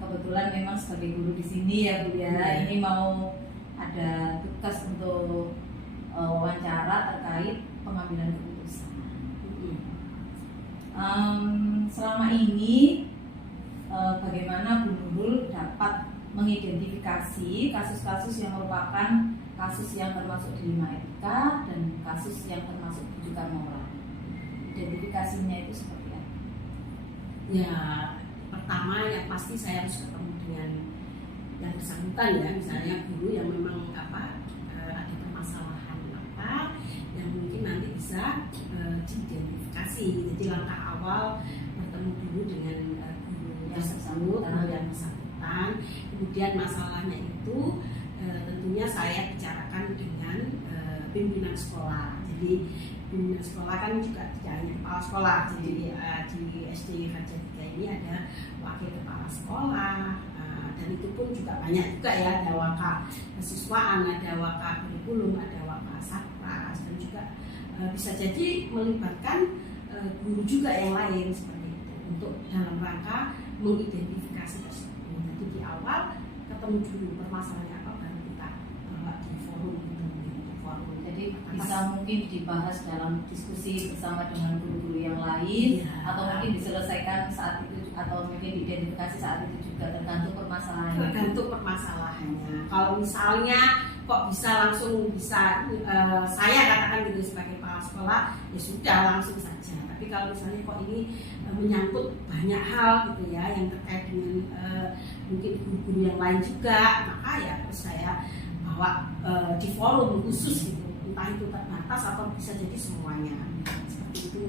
kebetulan memang sebagai guru di sini ya Bu ya, ini mau ada tugas untuk wawancara terkait pengambilan keputusan. Selama ini bagaimana Bu Nurul dapat mengidentifikasi kasus-kasus yang merupakan kasus yang termasuk dilema etika dan kasus yang termasuk rujukan moral. Identifikasinya itu seperti apa? Ya, pertama yang pasti saya harus ketemu dengan yang bersangkutan ya, misalnya guru yang memang ada permasalahan apa yang mungkin nanti bisa diidentifikasi. Jadi langkah awal bertemu dulu dengan guru yang bersangkutan, kemudian masalahnya itu tentunya saya bicarakan dengan pimpinan sekolah. Jadi pimpinan sekolah kan juga tidak hanya kepala sekolah. Jadi di SD Raja 3 ini ada wakil kepala sekolah, dan itu pun juga banyak juga ya, ada waka kesiswaan, ada waka kurikulum, ada waka satpas, dan juga bisa jadi melibatkan guru juga yang lain seperti itu untuk dalam rangka mengidentifikasi tersebut. Jadi di awal ketemu dulu permasalahannya apa, baru kita bawa di forum itu. Jadi bisa mungkin dibahas dalam diskusi bersama dengan guru-guru yang lain, atau mungkin diselesaikan saat itu, atau mungkin diidentifikasi saat itu juga, tergantung permasalahannya. Kalau misalnya kok bisa langsung saya katakan gitu sebagai kepala sekolah, ya sudah langsung saja. Tapi kalau misalnya kok ini menyangkut banyak hal gitu ya, yang terkait dengan mungkin guru-guru yang lain juga, maka ya harus saya bawa di forum khusus gitu, entah itu terbatas atau bisa jadi semuanya. Seperti itu.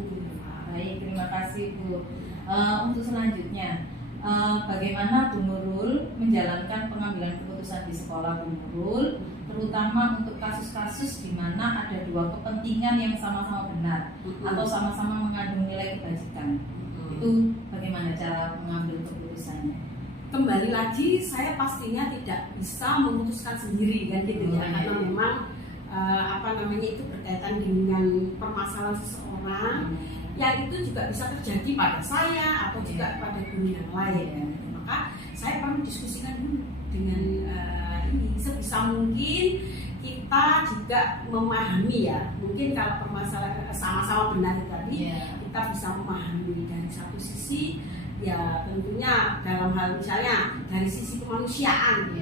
Baik, terima kasih Bu. Untuk selanjutnya, bagaimana Bu Nurul menjalankan pengambilan keputusan di sekolah Bu Nurul, terutama untuk kasus-kasus di mana ada dua kepentingan yang sama-sama benar atau sama-sama mengandung nilai kebajikan. Itu bagaimana cara mengambil keputusannya? Kembali lagi, saya pastinya tidak bisa memutuskan sendiri kan gitu ya, karena memang itu berkaitan dengan permasalahan seseorang yang itu juga bisa terjadi pada saya atau juga pada guru yang lain. Maka saya perlu diskusikan dulu dengan ini, sebisa mungkin kita juga memahami ya, mungkin kalau permasalahan sama-sama benar tadi, kita bisa memahami dari satu sisi. Ya tentunya dalam hal misalnya dari sisi kemanusiaan,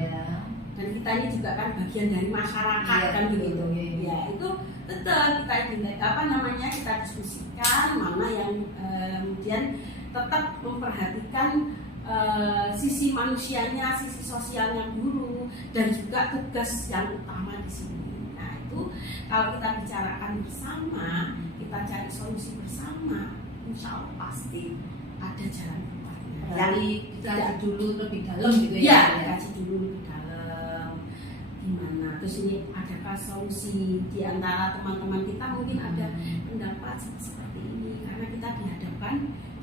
dan kita ini juga kan bagian dari masyarakat kan begitu. Ya itu tetap kita diskusikan mana yang kemudian tetap memperhatikan sisi manusianya, sisi sosialnya guru, dan juga tugas yang utama di sini. Nah itu kalau kita bicarakan bersama, kita cari solusi bersama, insya Allah pasti ada jalan keluarnya. Jadi dikaji dulu lebih dalam gitu ya? Dikaji dulu lebih dalam gimana. Terus ini adakah solusi di antara teman-teman kita, mungkin ada pendapat seperti ini, karena kita dihadapkan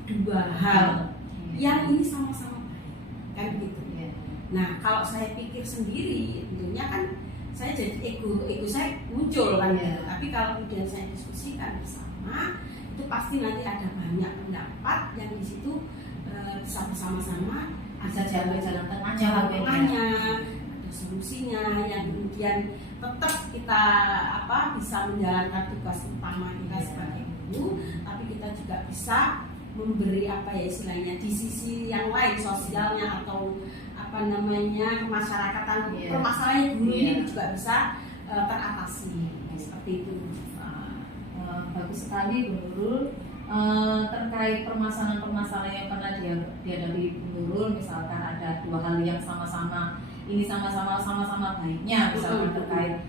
dua hal yang ini sama-sama baik kan gitu. Nah kalau saya pikir sendiri, tentunya kan saya jadi ego saya muncul kan gitu. Tapi kalau kemudian saya diskusikan bersama, itu pasti nanti ada banyak pendapat yang di situ bisa bersama-sama bisa jalan tengahnya, ada solusinya yang kemudian tetap kita bisa menjalankan tugas utama kita sebagai guru, tapi kita juga bisa memberi istilahnya di sisi yang lain, sosialnya atau kemasyarakatan, permasalahan guru ini juga bisa teratasi seperti itu. Bagus sekali Bu Nurul. Terkait permasalahan yang pernah dihadapi Bu Nurul, misalkan ada dua hal yang sama-sama baiknya, misalkan terkait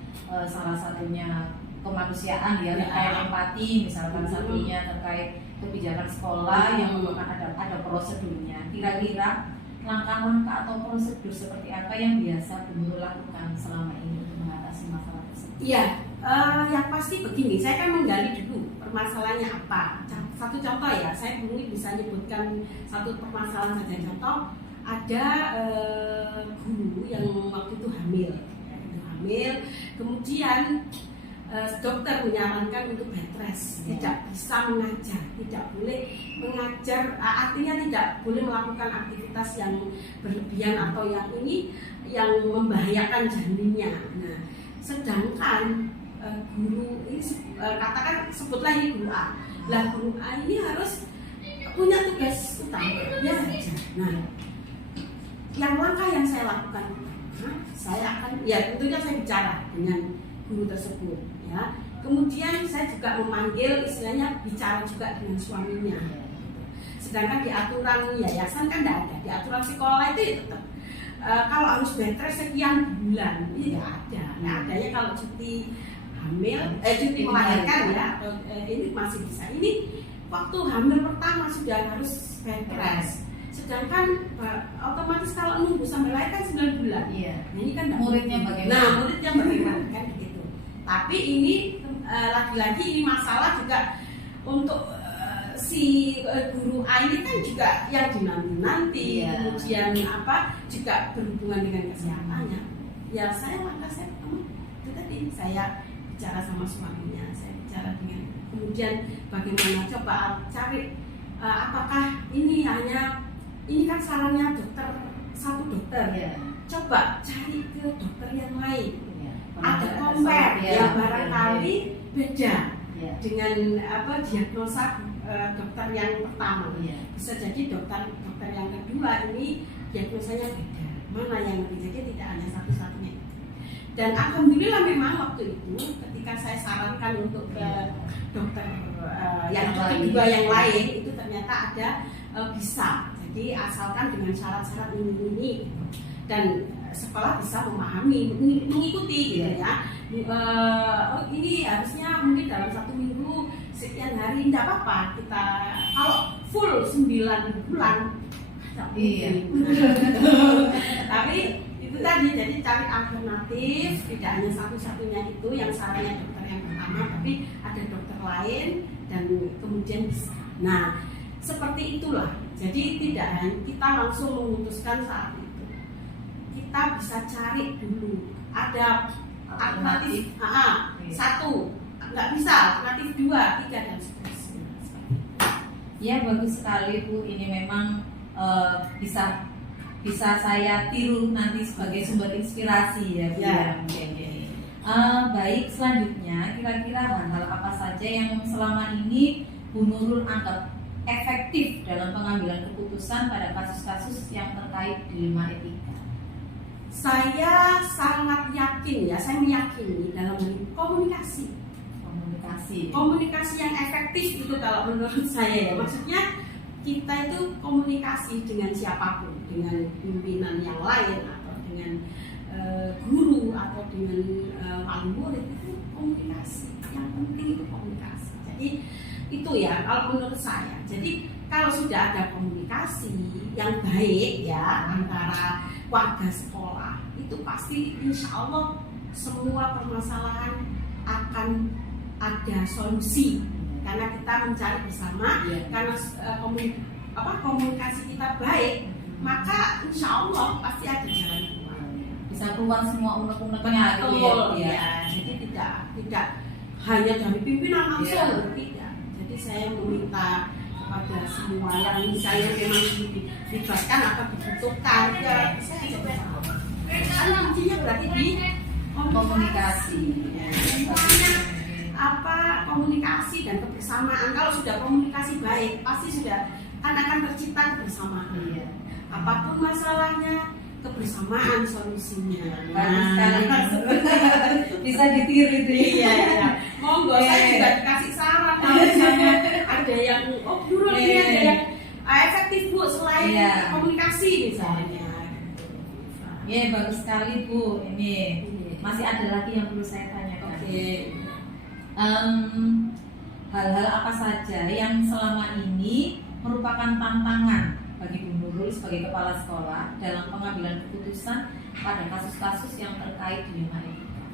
salah satunya kemanusiaan ya, terkait empati, misalkan satunya terkait kebijakan sekolah yang merupakan ada prosedurnya. Kira-kira langkah-langkah atau prosedur seperti apa yang biasa Bu Nurul lakukan selama ini untuk mengatasi masalah tersebut? Iya, yang pasti begini, saya kan menggali dulu permasalahannya apa. Satu contoh ya, saya mungkin bisa menyebutkan satu permasalahan saja. Contoh, ada guru yang waktu itu hamil, kemudian dokter menyarankan untuk bed rest, tidak bisa mengajar, tidak boleh mengajar, artinya tidak boleh melakukan aktivitas yang berlebihan atau yang ini yang membahayakan janinnya. Nah, sedangkan guru ini katakan sebutlah ini guru A. Lah guru A ini harus punya tugas utama, dia saja. Nah, yang langkah yang saya lakukan, saya akan ya tentunya saya bicara dengan guru tersebut, ya. Kemudian saya juga memanggil istilahnya bicara juga dengan suaminya. Sedangkan di aturan yayasan kan tidak ada, di aturan sekolah itu ya tetap kalau harus bed rest sekian bulan ini tidak ada. Nah, adanya kalau cuti hamil, cuti melahirkan ya, ini masih bisa. Ini waktu hamil pertama sudah harus bed rest. Sedangkan otomatis kalau nunggu sampai lahir kan 9 bulan. Iya. Nah, ini kan Muridnya bagaimana? Nah, muridnya bagaimana kan begitu. Tapi ini lagi-lagi ini masalah juga untuk si guru A ini kan juga yang dinanti-nanti, kemudian juga berhubungan dengan kesehatannya. Ya saya langkah saya pertama itu tadi saya bicara sama suaminya, saya bicara dengan kemudian bagaimana coba cari apakah ini hanya ini kan sarannya dokter satu dokter, coba cari ke dokter yang lain. Ada compare ya barangkali beda dengan diagnosa dokter yang pertama. Bisa jadi dokter yang kedua ini diagnosanya beda. Mana yang lebih, jadi tidak hanya satu-satunya. Dan alhamdulillah memang waktu itu ketika saya sarankan untuk ke dokter yang kedua yang lain itu ternyata ada bisa. Jadi asalkan dengan syarat-syarat ini gitu. Dan sekolah bisa memahami, mengikuti gitu ya. Ini harusnya mungkin dalam 1 minggu sekian hari tidak apa-apa kita kalau full 9 bulan. Iya. Tapi itu tadi, jadi cari alternatif, tidak hanya satu-satunya itu yang sarannya dokter yang pertama, tapi ada dokter lain dan kemudian bisa. Nah, seperti itulah. Jadi tidak hanya kita langsung memutuskan saat itu. Kita bisa cari dulu ada alternatif satu, nggak bisa alternatif 2, 3 dan seterusnya. Ya bagus sekali Bu, ini memang bisa saya tiru nanti sebagai sumber inspirasi ya Bu. Baik, selanjutnya kira-kira hal-hal apa saja yang selama ini Bu Nurul anggap efektif dalam pengambilan keputusan pada kasus-kasus yang terkait dilema etika? Saya sangat yakin ya, saya meyakini dalam komunikasi yang efektif itu kalau menurut saya ya, maksudnya kita itu komunikasi dengan siapapun, dengan pimpinan yang lain atau dengan guru atau dengan wali murid, itu komunikasi yang penting itu komunikasi. Jadi itu ya kalau menurut saya. Jadi kalau sudah ada komunikasi yang baik ya antara warga sekolah, itu pasti insya Allah semua permasalahan akan ada solusi karena kita mencari bersama. Karena komunikasi kita baik, maka insya Allah pasti ada jalan keluar. Bisa keluar semua unek-uneknya gitu ya. Jadi tidak hanya dari pimpinan langsung, tidak. Jadi saya meminta kepada semua yang saya memang dilibatkan atau dibutuhkan saya aja bersama. Karena kuncinya berarti di komunikasi. Semuanya komunikasi dan kebersamaan. Kalau sudah komunikasi baik, pasti sudah akan tercipta kebersamaan. Apapun masalahnya, kebersamaan solusinya. Bisa ditiru itu. Iya. Monggo saya juga dikasih saran kalau misalnya ada yang Nurul ini ada yang efektif Bu selain komunikasi misalnya. Ya bagus sekali Bu. Ini masih ada lagi yang perlu saya tanyakan. Hal-hal apa saja yang selama ini merupakan tantangan bagi Bu Nurul sebagai kepala sekolah dalam pengambilan keputusan pada kasus-kasus yang terkait dilema etika?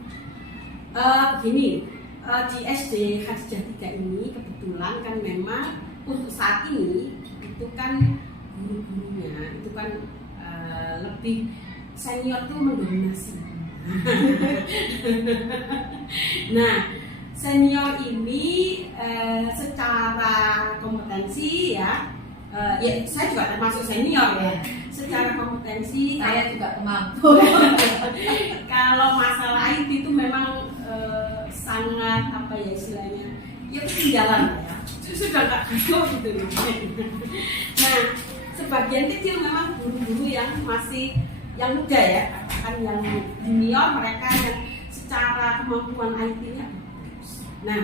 Begini, di SD Khadijah 3 ini kebetulan kan memang untuk saat ini itu kan guru-gurunya itu kan lebih senior tuh mendominasi. Nah, senior ini secara kompetensi ya, ya saya juga termasuk senior ya. Secara kompetensi Saya juga kemampu. kalau masalah IT itu memang sangat apa ya istilahnya, ya ketinggalan ya. Sudah nggak gitu gitu. Nah, sebagian kecil memang guru-guru yang masih yang muda ya, katakan yang junior, mereka yang secara kemampuan IT-nya bagus. Nah,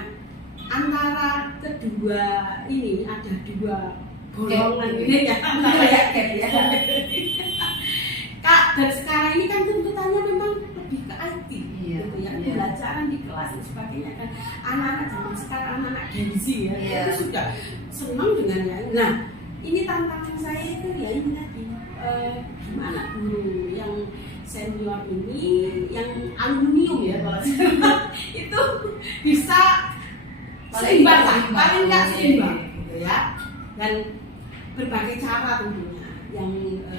antara kedua ini ada dua golongan ini ya, antara ya Kak, dan sekarang ini kan tuntutannya memang lebih ke IT, gitu ya, pembelajaran di kelas dan sebagainya kan. Anak-anak zaman sekarang, anak-anak Gen Z ya, itu sudah senang dengannya. Nah, ini tantangan saya itu ya ini tadi, gimana guru yang senior ini, yang aluminium ya kalau itu bisa seimbang, paling nggak seimbang, gitu ya. Dan berbagai cara tentunya yang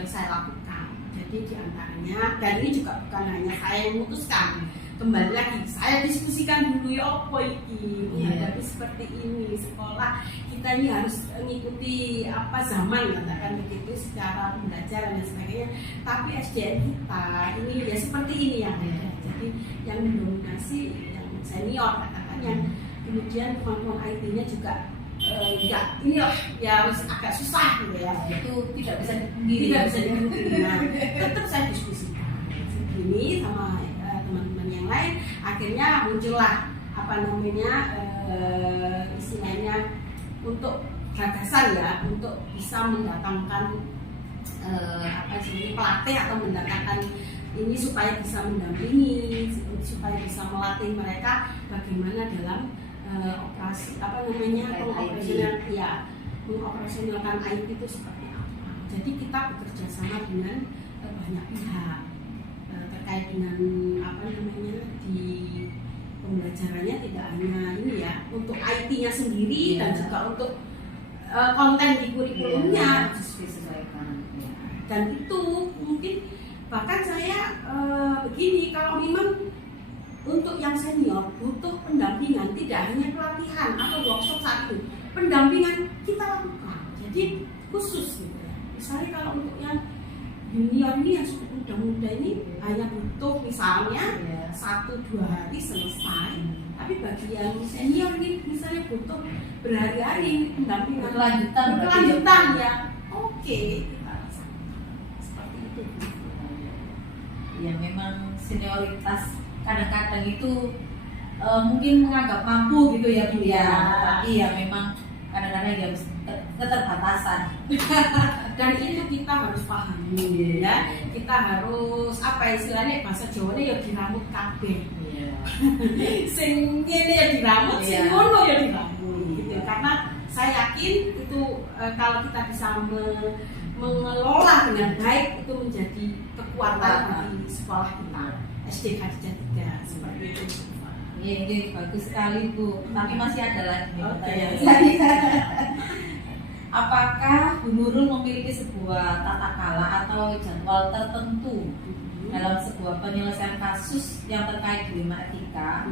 saya lakukan. Jadi diantaranya, dan ini juga bukan hanya saya yang memutuskan. Kembali lagi, saya diskusikan dulu ya apa ini menghadapi seperti ini, sekolah kita ini harus mengikuti apa zaman katakan begitu secara pembelajaran dan sebagainya. Tapi SDM kita ini ya seperti ini yang ada. Jadi yang mendominasi yang senior katakan, yang kemudian kemampuan IT-nya juga enggak, ini ya agak susah gitu ya. Itu tidak bisa dipungkiri. Tidak bisa dipungkiri. Nah, tetap saya diskusikan ini sama teman-teman yang lain. Akhirnya muncullah apa namanya istilahnya untuk gagasan ya, untuk bisa mendatangkan apa sih pelatih atau mendatangkan ini supaya bisa mendampingi, supaya bisa melatih mereka bagaimana dalam operasi apa namanya pengoperasional ya, mengoperasionalkan IT itu seperti apa. Jadi kita bekerja sama dengan banyak pihak terkait dengan apa namanya di pembelajarannya, tidak hanya ini ya untuk IT-nya sendiri dan juga untuk konten di kurikulumnya disesuaikan. Dan itu mungkin bahkan saya begini, kalau memang untuk yang senior butuh pendampingan, tidak hanya pelatihan atau workshop saat itu, pendampingan kita lakukan. Jadi khusus gitu ya. Misalnya kalau untuk yang junior ini yang cukup muda-muda ini hanya butuh misalnya 1-2 hari selesai. Tapi bagi yang senior ini misalnya butuh berhari-hari pendampingan berkelanjutan ya. Oke, kita seperti itu. Ya memang senioritas kadang-kadang itu mungkin menganggap mampu gitu ya Bu ya. Tapi ya memang kadang-kadang dia harus keterbatasan. Dan itu kita harus pahami ya. Kita harus apa istilahnya bahasa Jawanya ya dirambut kabeh. Sing ngene ya dirambut, sing ngono ya dirambut gitu. Karena saya yakin itu kalau kita bisa mengelola dengan baik itu menjadi kekuatan bagi sekolah kita. SD Khadijah 3 seperti itu. Iya, ini bagus sekali Bu. Tapi masih ada lagi pertanyaan Okay. saya. Apakah Bu Nurul memiliki sebuah tata cara atau jadwal tertentu dalam sebuah penyelesaian kasus yang terkait dilema etika?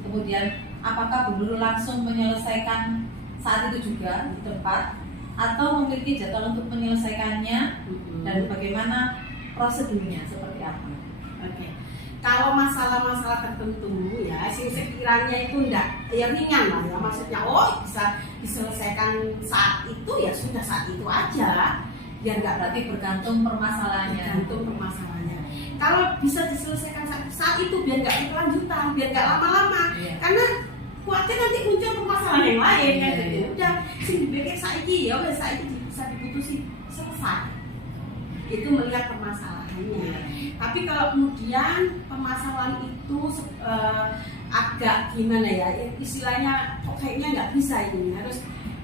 Kemudian apakah Bu Nurul langsung menyelesaikan saat itu juga di tempat, atau memiliki jadwal untuk menyelesaikannya, dan bagaimana prosedurnya seperti apa? Oke. Kalau masalah-masalah tertentu ya, sekiranya itu enggak ya ringan lah ya, maksudnya bisa diselesaikan saat itu ya sudah saat itu aja, biar nggak Berarti bergantung permasalahannya. Kalau bisa diselesaikan saat itu biar nggak berkelanjutan, biar nggak lama-lama, karena khawatir nanti muncul permasalahan yang lain kan gitu. Udah sing dipikir saiki ya udah saiki bisa diputusin selesai. Itu melihat permasalahannya. Tapi kalau kemudian permasalahan itu agak gimana ya, istilahnya kayaknya nggak bisa ini,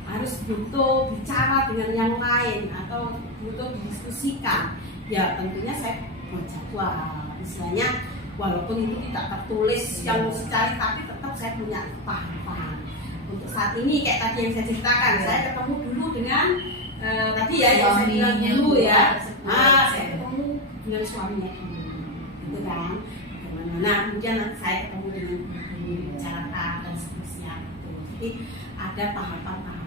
harus butuh bicara dengan yang lain atau butuh didiskusikan. Ya tentunya saya buat jadwal, istilahnya walaupun itu tidak tertulis yang secara, tapi tetap saya punya paham. Untuk saat ini kayak tadi yang saya ceritakan, saya ketemu dulu dengan tadi ya yang saya bilang dulu ya, saya ketemu dengan suaminya dulu, gitu kan. Nah kemudian saya ketemu dengan bicarakan dan Jadi ada tahapan-tahapan.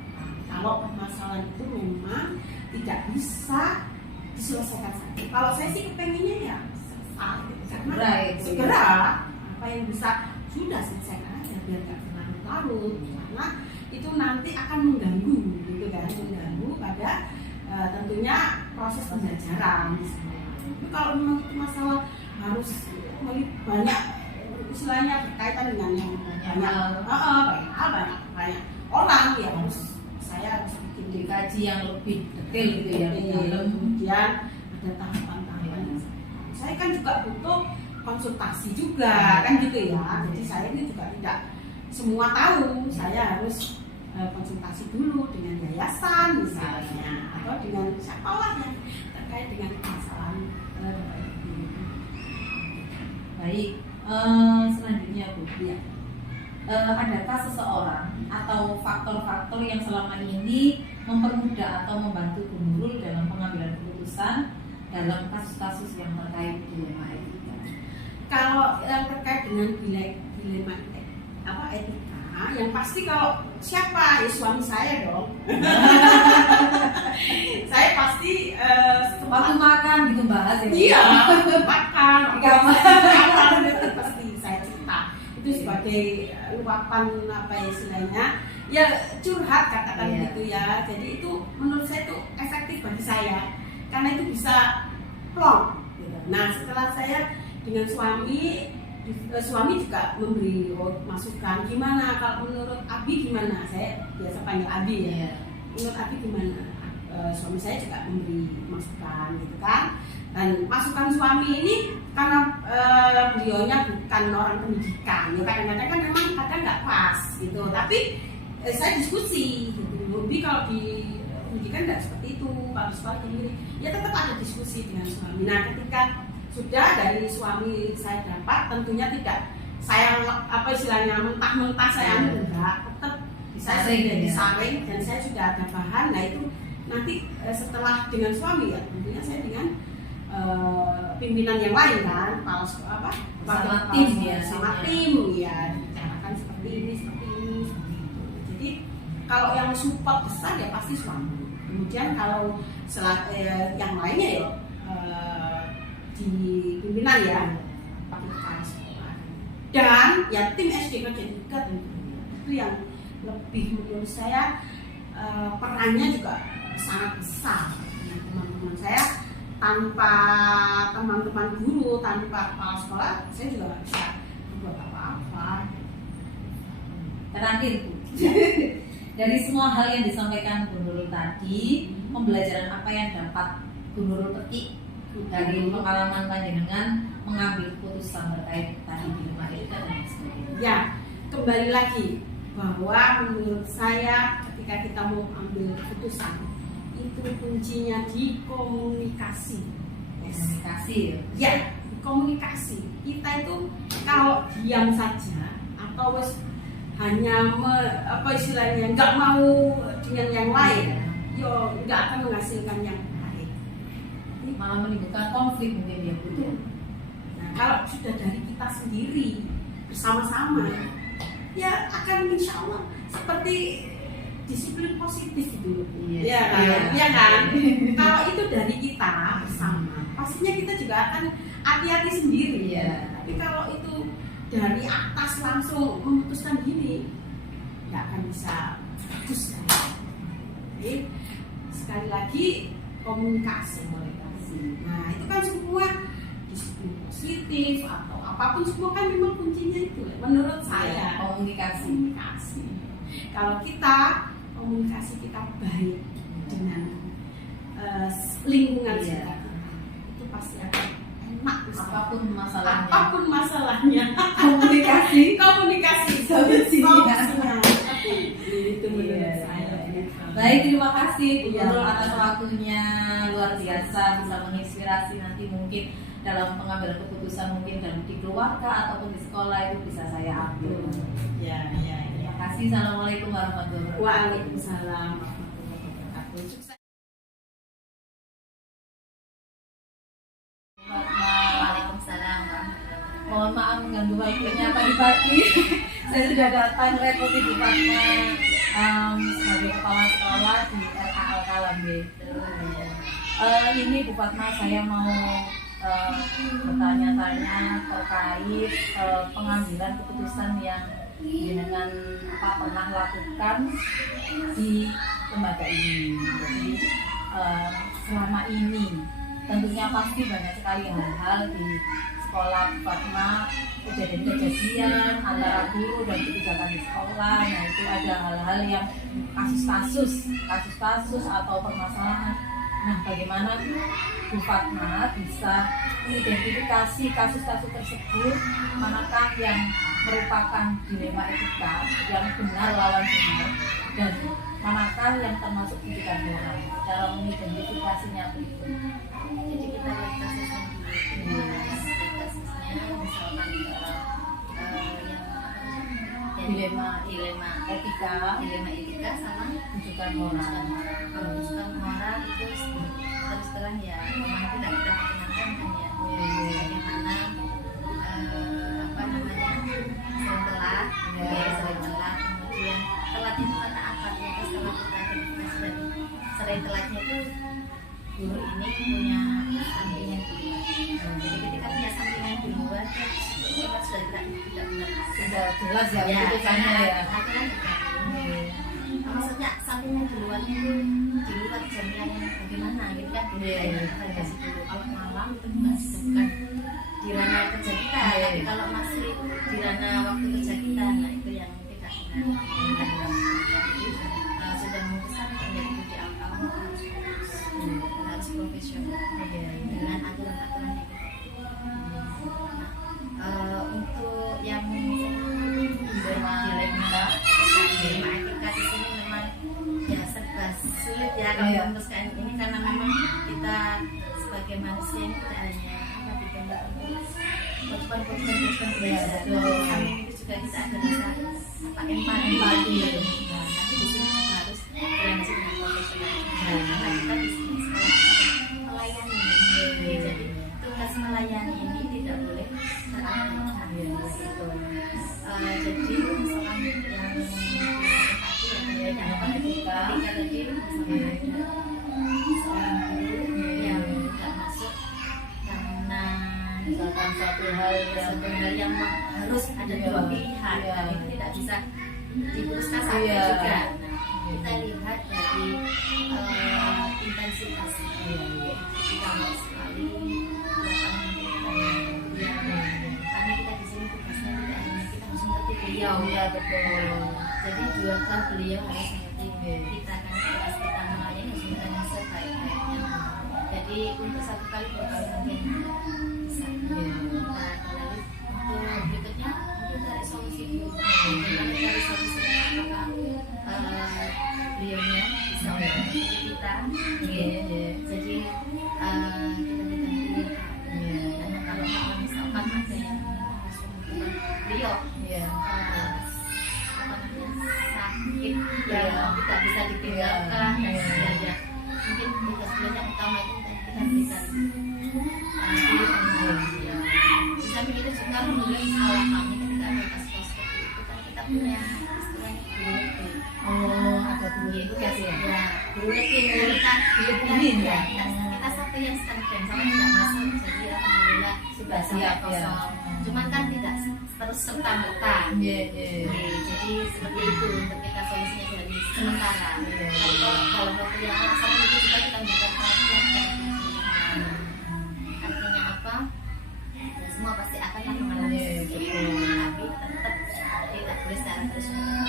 Kalau permasalahan itu memang tidak bisa diselesaikan saja. Kalau saya sih kepengennya ya selesai gitu. Karena segera apa yang bisa sudah selesaikan aja biar nggak berlarut-larut, karena itu nanti akan mengganggu gitu kan, mengganggu pada tentunya proses pembelajaran. Tapi kalau memang itu masalah harus banyak istilahnya berkaitan dengan yang banyak orang ya harus saya harus bikin dikaji yang lebih detail gitu ya. Kemudian ada tahapan-tahapan. Saya kan juga butuh konsultasi juga kan gitu ya. Jadi saya ini juga tidak semua tahu. Saya harus konsultasi dulu dengan yayasan misalnya atau dengan siapalah yang terkait dengan permasalahan. Baik, selanjutnya Bu, ya. Adakah seseorang atau faktor-faktor yang selama ini mempermudah atau membantu Bu Nurul dalam pengambilan keputusan dalam kasus-kasus yang terkait dilema etika? Kalau yang terkait dengan dilema etika, yang pasti kalau siapa ya suami saya dong. Saya pasti waktu makan gitu bahas ya. Iya, makan itu pasti saya cerita. Itu sebagai luapan apa istilahnya? Ya curhat katakan gitu ya. Jadi itu menurut saya itu efektif bagi saya karena itu bisa plong. Gitu. Nah setelah saya dengan suami juga memberi masukan gimana kalau menurut Abi gimana, saya biasa panggil Abi ya. Menurut Abi gimana? Suami saya juga memberi masukan gitu kan. Dan masukan suami ini karena beliaunya bukan orang pendidikan, ya kadang-kadang kan memang kadang nggak pas gitu. Tapi saya diskusi gitu. Lebih kalau di pendidikan nggak seperti itu, kalau di sekolah gini, ya tetap ada diskusi dengan suami. Nah ketika sudah dari suami saya dapat, tentunya tidak saya apa istilahnya mentah-mentah saya enggak, tetap saya sudah disaring dan saya sudah ada bahan. Nah itu nanti setelah dengan suami ya tentunya saya dengan pimpinan yang lain kan, sama tim ya, dibicarakan seperti ini seperti itu. Jadi kalau yang support besar ya pasti suami. Kemudian kalau yang lainnya ya di pimpinan ya pakai kepala sekolah dan ya tim SD kerja juga tentunya itu yang lebih menurut saya perannya juga sangat besar dengan teman-teman saya. Tanpa teman-teman guru, tanpa kepala sekolah saya juga nggak bisa berbuat apa-apa. Terakhir Bu, dari semua hal yang disampaikan Bu Nurul tadi, pembelajaran apa yang dapat Bu Nurul petik dari pengalaman panjenengan mengambil keputusan terkait tadi dilema etika dan sebagainya? Ya, kembali lagi bahwa menurut saya ketika kita mau ambil keputusan itu kuncinya di komunikasi. Komunikasi ya, komunikasi. Kita itu kalau diam saja atau hanya apa istilahnya nggak mau dengan yang lain, yo nggak akan menghasilkan yang baik. Malah menimbulkan konflik mungkin ya Bu. Nah, kalau sudah dari kita sendiri bersama-sama, ya akan insya Allah seperti disiplin positif itu. Iya kan? Kalau itu dari kita bersama, pastinya kita juga akan hati-hati sendiri. Tapi kalau itu dari atas langsung memutuskan gini, nggak akan bisa bagus. Jadi sekali lagi komunikasi. Nah itu kan semua disiplin positif atau apapun semua kan memang kuncinya itu. Menurut saya komunikasi. Kalau kita komunikasi kita baik dengan lingkungan sekitar kita, itu pasti akan enak. Apapun masalahnya, komunikasi solusinya. Itu menurut saya. Baik, terima kasih Bu Nurul atas waktunya, luar biasa, bisa menginspirasi nanti mungkin dalam pengambilan keputusan mungkin dan di keluarga ataupun di sekolah itu bisa saya ambil. Terima kasih. Assalamualaikum warahmatullahi wabarakatuh. Waalaikumsalam warahmatullahi wabarakatuh. Waalaikumsalam. Mohon maaf mengganggu waktunya pagi-pagi. Saya sudah datang repot Bu Fatma sebagai kepala sekolah di RAL Kalambe. Ini Bu Fatma, saya mau bertanya-tanya terkait pengambilan keputusan yang dengan pernah lakukan di lembaga ini. Jadi selama ini tentunya pasti banyak sekali hal-hal di sekolah Fatma, kejadian-kejadian antara guru dan kebijakan di sekolah. Nah, itu ada hal-hal yang kasus-kasus atau permasalahan. Nah, bagaimana Bu Fatma bisa mengidentifikasi kasus-kasus tersebut, manakah yang merupakan dilema etika yang benar lawan benar, dan manakah yang termasuk pendidikan moral? Cara mengidentifikasinya berikut. Jadi kita lihat kasusnya dulu. Kasusnya misalkan Dilema etika sama pendidikan moral. kalau pendidikan moral itu terus terang ya memang tidak kita perkenalkan kan ya. Bagaimana apa namanya sering telat, kemudian telat itu karena apa? Terus kalau kita identifikasi dari sering telatnya itu guru ini punya sampingan di luar. Jadi ketika punya sampingan di luar, kita sudah tidak benar. Sudah jelas ya keputusannya ya. Aturan juga. Maksudnya sampingan di luar itu di luar jam yang bagaimana gitu kan? Kita kasih dulu. Kalau malam itu bukan di ranah kerja kita, tapi kalau masih di ranah waktu kerja kita, nah itu yang tidak benar. Sudah memutuskan menjadi budi akal harus profesional dengan aturan-aturan yang kita. Untuk yang dilema etika di sini memang ya serba sulit ya kalau memutuskan ini, karena memang kita sebagai manusia ini tidak hanya kewajiban belajar, samping itu juga kita ada rasa empati. Nah, nanti di sini kita harus berlanjut dengan profesional. Karena kita di sini melayani. Jadi tugas melayani ini tidak boleh terabaikan. Jadi misalkan yang etika tadi misalkan seorang guru yang tidak masuk karena Misalkan satu hal yang harus ada dua pilihan, dan itu tidak bisa diputuskan saat itu juga. Nah, kita lihat dari intensitasnya. Jadi kalau sekali karena kita di sini tugasnya tidak hanya kita harus mengerti beliau. ya betul. Jadi juga kan beliau harus mengerti kita, kan tugas kita melayani harus kita yang sebaik-baiknya. Jadi untuk satu kali dua kali mungkin bisa. Nah, lalu untuk berikutnya mungkin dari solusi dulu. Dari solusi apakah beliaunya bisa mengerti kita. Jadi kita tidak pilihan. Karena kalau misalkan ada yang harus membutuhkan beliau sakit yang tidak bisa ditinggalkan, ya mungkin tugas beliau yang utama itu kita berikan di samping itu juga menurut sekolah kami ketika ada kasus seperti itu kan kita punya istilahnya guru Ada dulu tugas ya. guru kita satu yang stand sama tidak masuk, jadi alhamdulillah Sudah siap ya. kosong. Cuman kan tidak terus serta merta. Jadi seperti itu untuk kita solusinya dari sementara. Kalau waktu yang sama itu juga kita berikan perhatian. Artinya apa? Ya, semua pasti akan mengalami seperti itu. Tapi tetap tidak boleh secara terus menerus.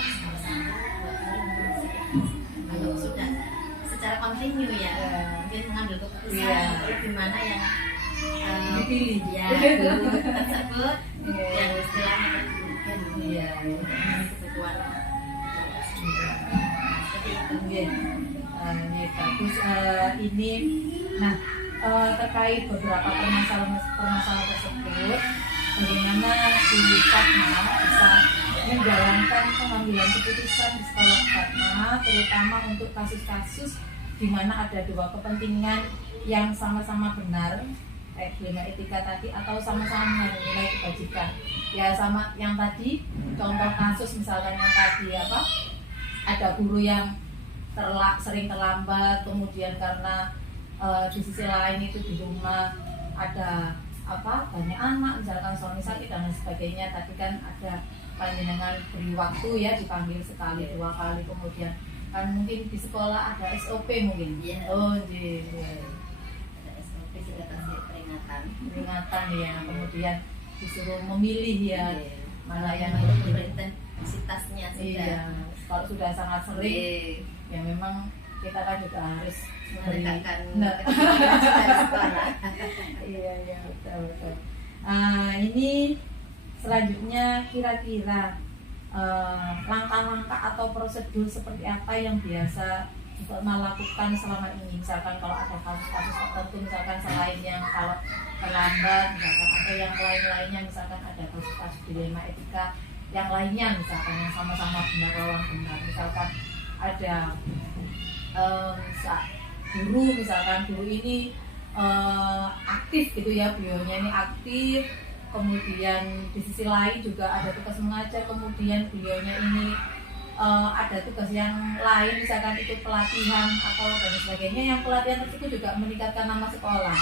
Kalau sudah secara kontinu ya, mungkin mengambil keputusan gimana yang dipilih ya guru tersebut yang istilahnya kebutuhan kebutuhan seperti itu. Bagus. Ini terkait beberapa permasalahan tersebut, bagaimana Bu Fatma bisa menjalankan pengambilan keputusan di sekolah Fatma, terutama untuk kasus-kasus di mana ada dua kepentingan yang sama-sama benar, kayak dilema etika tadi, atau sama-sama mengandung nilai kebajikan. Ya sama yang tadi, contoh kasus misalkan yang tadi apa, ada guru yang sering terlambat, kemudian karena di sisi lain itu di rumah ada apa, banyak anak, misalkan suami sakit dan lain sebagainya. Tadi kan ada panjenengan beri waktu ya, dipanggil sekali 2 kali, kemudian kan mungkin di sekolah ada SOP mungkin. Oh iya. Ada SOP, sudah kasih peringatan ya, kemudian disuruh memilih ya, mana yang intensitasnya sudah. Iya, kalau sudah sangat sering ya memang kita kan juga harus menegakkan nah. sekolah. Iya betul. Ini selanjutnya kira-kira langkah-langkah atau prosedur seperti apa yang biasa melakukan selama ini, misalkan kalau ada kasus-kasus tertentu, misalkan selain yang kalau terlambat, misalkan atau yang lain-lainnya, misalkan ada kasus-kasus dilema etika yang lainnya, misalkan yang sama-sama benar lawan benar, misalkan ada guru, misalkan guru ini aktif gitu ya, beliaunya ini aktif, kemudian di sisi lain juga ada tugas mengajar, kemudian beliaunya ini ada tugas yang lain, misalkan ikut pelatihan atau dan sebagainya, yang pelatihan tersebut juga meningkatkan nama sekolah.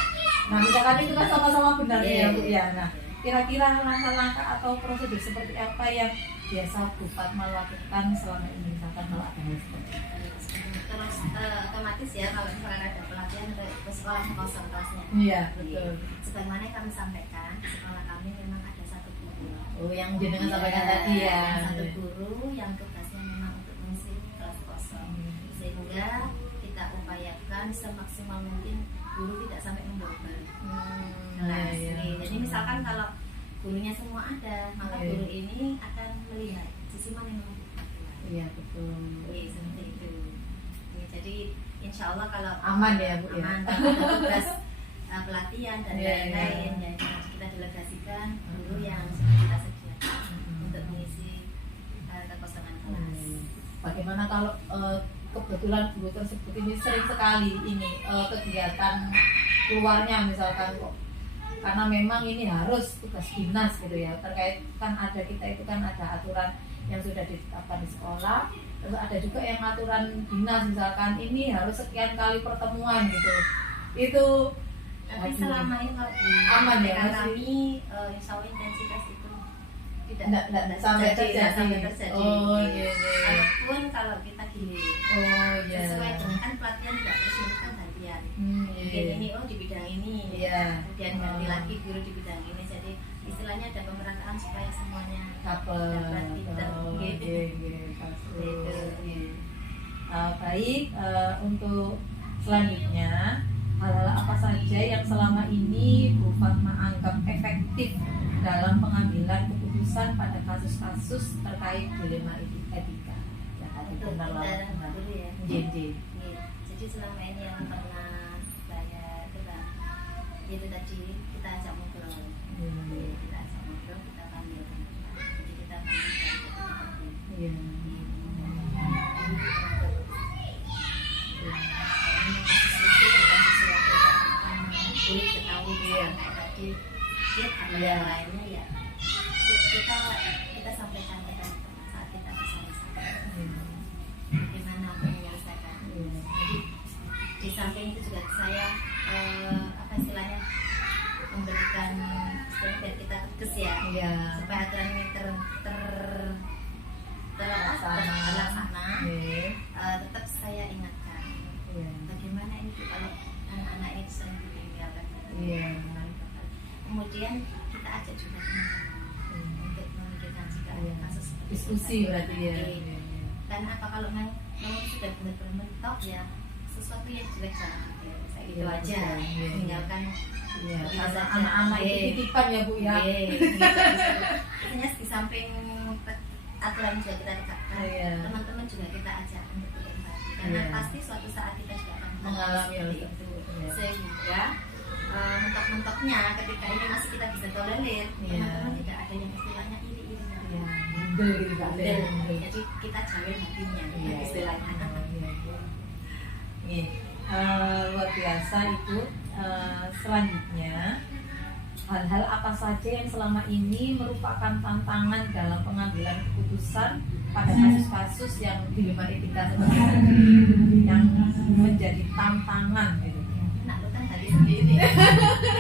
Nah misalkan itu kan sama-sama benar ya Bu ya. Nah kira-kira langkah-langkah atau prosedur seperti apa yang biasa Bu Fatma lakukan selama ini, misalkan kalau ada hal seperti itu? Terus otomatis ya kalau misalkan ada pelatihan ke sekolah kosong kelasnya. Iya betul. Sebagaimana kami sampaikan, di sekolah kami memang ada 1 guru. Oh yang jenengan sampaikan tadi ya. Satu guru yang tugasnya memang untuk mengisi kelas kosong, sehingga kita upayakan semaksimal mungkin guru tidak sampai membobol kelas. Jadi misalkan kalau gurunya semua ada, maka guru ini akan melihat sisi mana yang memang. Iya betul. Seperti itu. Jadi insya Allah kalau aman ya Bu aman, ya. kalau ada tugas pelatihan dan lain-lain ya kita delegasikan guru yang sudah kita sediakan untuk mengisi kekosongan kelas. Bagaimana kalau kebetulan guru tersebut ini sering sekali ini kegiatan keluarnya, misalkan kok karena memang ini harus tugas dinas gitu ya, terkait kan ada kita itu kan ada aturan yang sudah ditetapkan di sekolah, terus ada juga yang aturan dinas, misalkan ini harus sekian kali pertemuan gitu, itu tapi selama ini kalau aman ya kami insya Allah intensitas itu tidak sampai terjadi. Oh iya. Walaupun kalau kita gini, sesuai dengan kan pelatihan tidak terus kan gantian. Mungkin ini di bidang ini, kemudian ganti lagi guru di bidang ini. Jadi istilahnya ada pemerataan supaya semuanya dapat pinter. Baik, untuk selanjutnya hal-hal apa saja yang selama ini Bu Fatma anggap efektif dalam pengambilan keputusan pada kasus-kasus terkait dilema etika? Ya, tadi benar dulu ya. Jadi selama ini yang pernah saya telah itu tadi kita ajak ngobrol, kita panggil, jadi kita panggil. Boleh ketahui kayak tadi yang lainnya ya kita sampaikan ke teman-teman saat kita bersama-sama bagaimana menyelesaikan. Jadi di samping itu juga saya apa istilahnya memberikan biar kita tegas ya, supaya aturan ini terlaksana. Tetap saya ingatkan bagaimana ini kalau anak-anak ini sering ditinggalkan. Kemudian kita ajak juga teman-teman untuk memikirkan jika ada kasus diskusi berarti ya. Karena apa kalau memang sudah benar-benar mentok ya sesuatu yang jelek jangan saya gitu aja meninggalkan. Karena anak-anak itu titipan ya Bu ya. Artinya di samping aturan juga kita tegakkan, teman-teman juga kita ajak untuk berempati. Karena pasti suatu saat kita juga akan mengalami hal itu. Sehingga mentok-mentoknya ketika ini masih kita bisa tolerir, teman-teman tidak ada yang istilahnya iri-iri. Jadi kita jauhin hatinya, istilahnya. luar biasa itu. Selanjutnya, hal-hal apa saja yang selama ini merupakan tantangan dalam pengambilan keputusan pada kasus-kasus yang di luar etika seperti tadi, yang menjadi tantangan gitu. Nah, lu kan tadi sendiri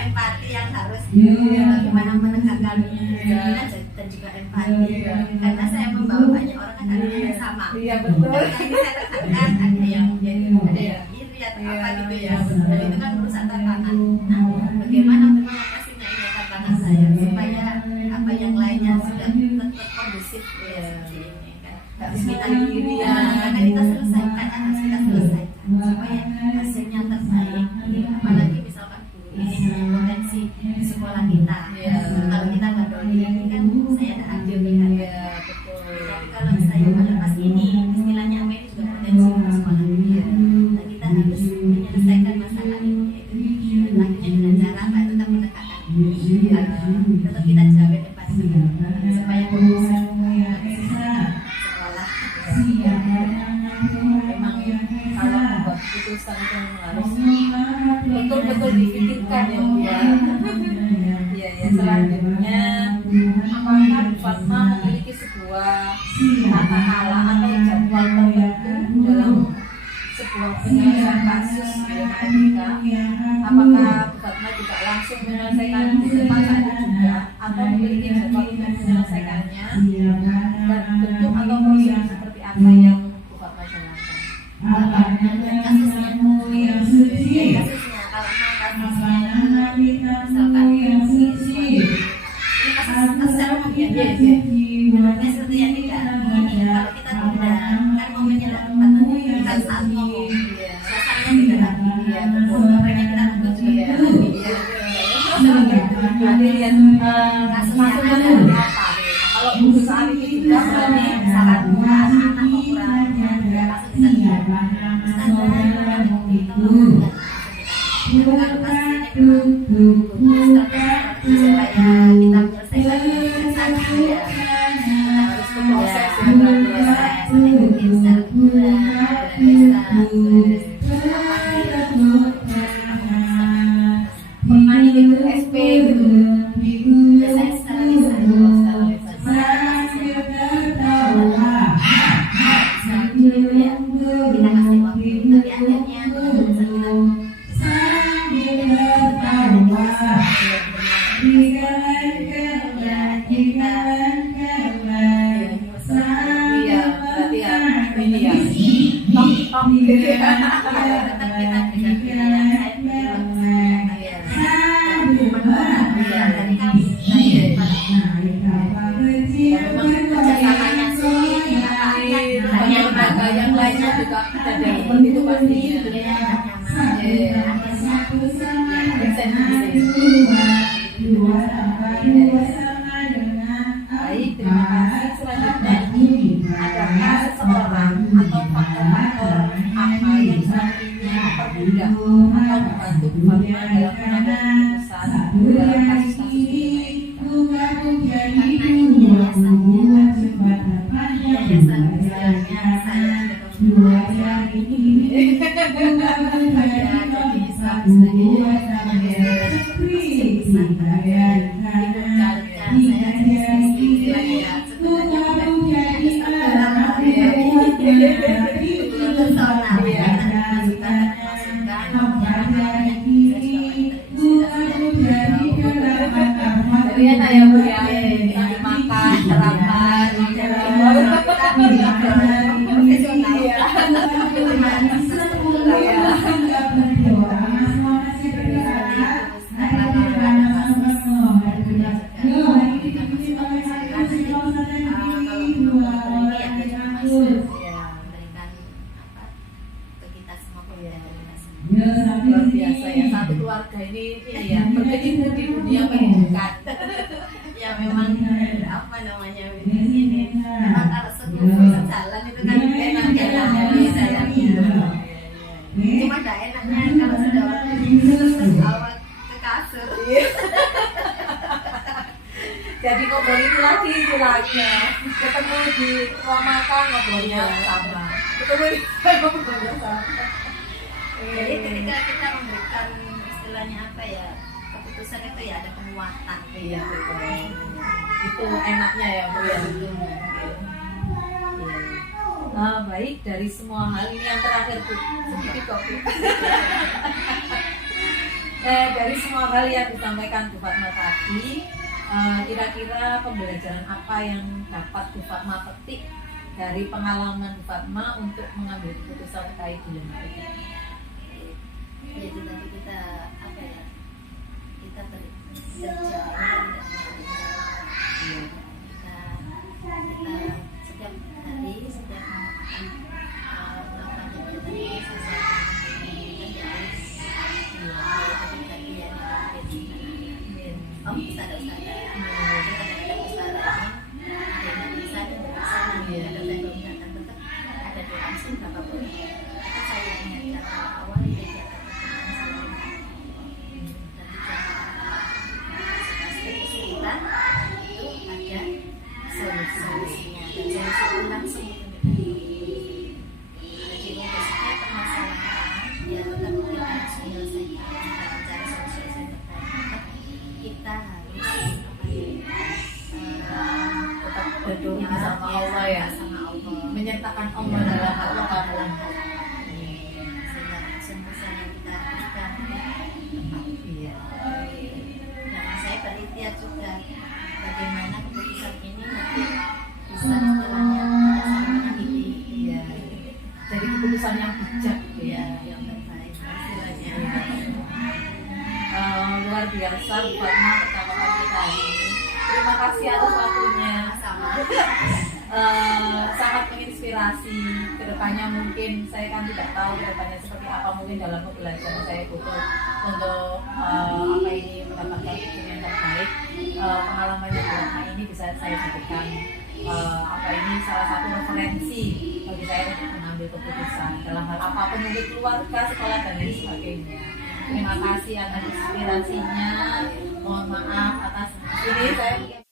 empati yang harus bagaimana menegakkan keinginan dan juga empati. Karena saya membawa banyak orang kan ada yang sama. Iya betul. Dan tadi saya tekankan ada yang menjadi ada yang iri atau apa gitu ya. Dan itu kan merusak tantangan. Nah, bagaimana untuk mengatasinya ini tantangan saya supaya apa yang lainnya sudah tetap kondusif ya seperti ini kan. Harus kita diri ya, karena kita selesaikan, harus kita selesaikan supaya hasilnya terbaik. Apalagi misalkan guru ini punya potensi di sekolah kita. Kalau kita nggak doli ini kan saya ada adil nih kan. Tapi kalau saya melepas ini, istilahnya apa ini juga potensi untuk sekolah kita. Nah, kita harus menyelesaikan masalah ini. Akhirnya dengan cara apa? Tetap menegakkan ini. Tetap kita jaga empati supaya kondusif sekolah. Memang kalau membuat keputusan itu harus betul-betul dipikirkan ya Bu ya. Iya ya. Selanjutnya, apakah Bu Fatma memiliki sebuah tata cara atau jadwal tertentu dalam sebuah penyelesaian kasus dengan etika? Apakah Bu Fatma juga langsung menyelesaikan di tempat saat itu juga, atau memiliki jadwal untuk menyelesaikannya, dan bentuk atau prosedur seperti apa yang Bu Fatma jalankan? Kasusnya kalau mau kasusnya misalkan ini kasus secara umum ya menurutnya seperti yang tidak ini kalau kita tunda kan momennya tidak tepat nanti kita saat ngomong suasananya tidak lagi makanya kita tunggu juga Nanti lihat kasusnya maksudnya ada seperti apa. Kalau Bu saat ini juga berarti misalkan anak-anak mau kurang langsung kita kalau kasusnya supaya kita menyelesaikan kesan ya harus berproses ya, proses mungkin secara bulan pernah ikut SP gitu. biasanya secara lisan kita kasih waktu tapi akhirnya yang lainnya juga ada seperti itu pastinya. Baik, terima kasih. Selanjutnya, adakah seseorang atau faktor-faktor apa yang selama ini mempermudah atau membantu Bu Fatma dalam mengambil keputusan dalam kasus-kasus ini? karena ini yayasan istilahnya saya juga jadi Luar biasa ya, satu keluarga ini ya berkecimpung di dunia pendidikan. Ya memang apa namanya ini memang kalau sejalan itu kan enak jalan cuma tidak enaknya kalau sudah terus awal ke kasur. Jadi ngobrol itu lagi istilahnya, ketemu di ruang makan ngobrolnya sama, ketemu di ngobrolnya sama. Jadi ketika kita memberikan istilahnya apa ya, keputusan itu ya ada penguatan. Iya betul. Itu enaknya ya Bu ya. Iya. Baik, dari semua hal ini yang terakhir Bu, sedikit kok Bu. Dari semua hal yang disampaikan Bu Fatma tadi, kira-kira pembelajaran apa yang dapat Bu Fatma petik dari pengalaman Bu Fatma untuk mengambil keputusan terkait dilema itu? Jadi nanti kita apa ya, kita bekerja kita setiap hari setiap melakukan kegiatan ini kita ada usaha, kita ada usaha ada bisa ada langsung apapun itu saya ingatkan awal kegiatan kesulitan itu ada solusinya dan solusi langsung jadi untuk setiap permasalahan ya tetap kita harus menyelesaikan dengan cara solusi terbaik. Kita harus Tetap berdoa sama Allah ya, sama Allah, menyertakan Allah dalam apapun. sehingga solusi yang kita berikan Iya. dan saya berikhtiar juga bagaimana keputusan ini nanti bisa istilahnya sama ini Iya. Jadi keputusan yang bijak Bu ya. yang terbaik istilahnya. Luar biasa Bu Fatma percakapan kita hari ini. Terima kasih atas waktunya. Sama Sangat menginspirasi. Kedepannya mungkin saya kan tidak tahu kedepannya seperti apa, mungkin dalam pembelajaran saya butuh untuk apa ini mendapatkan ilmu yang terbaik. Pengalaman yang selama ini bisa saya jadikan apa ini salah satu referensi bagi saya untuk mengambil keputusan dalam hal apapun, mungkin keluarga, sekolah dan lain sebagainya. Terima kasih atas inspirasinya. Mohon maaf atas ini saya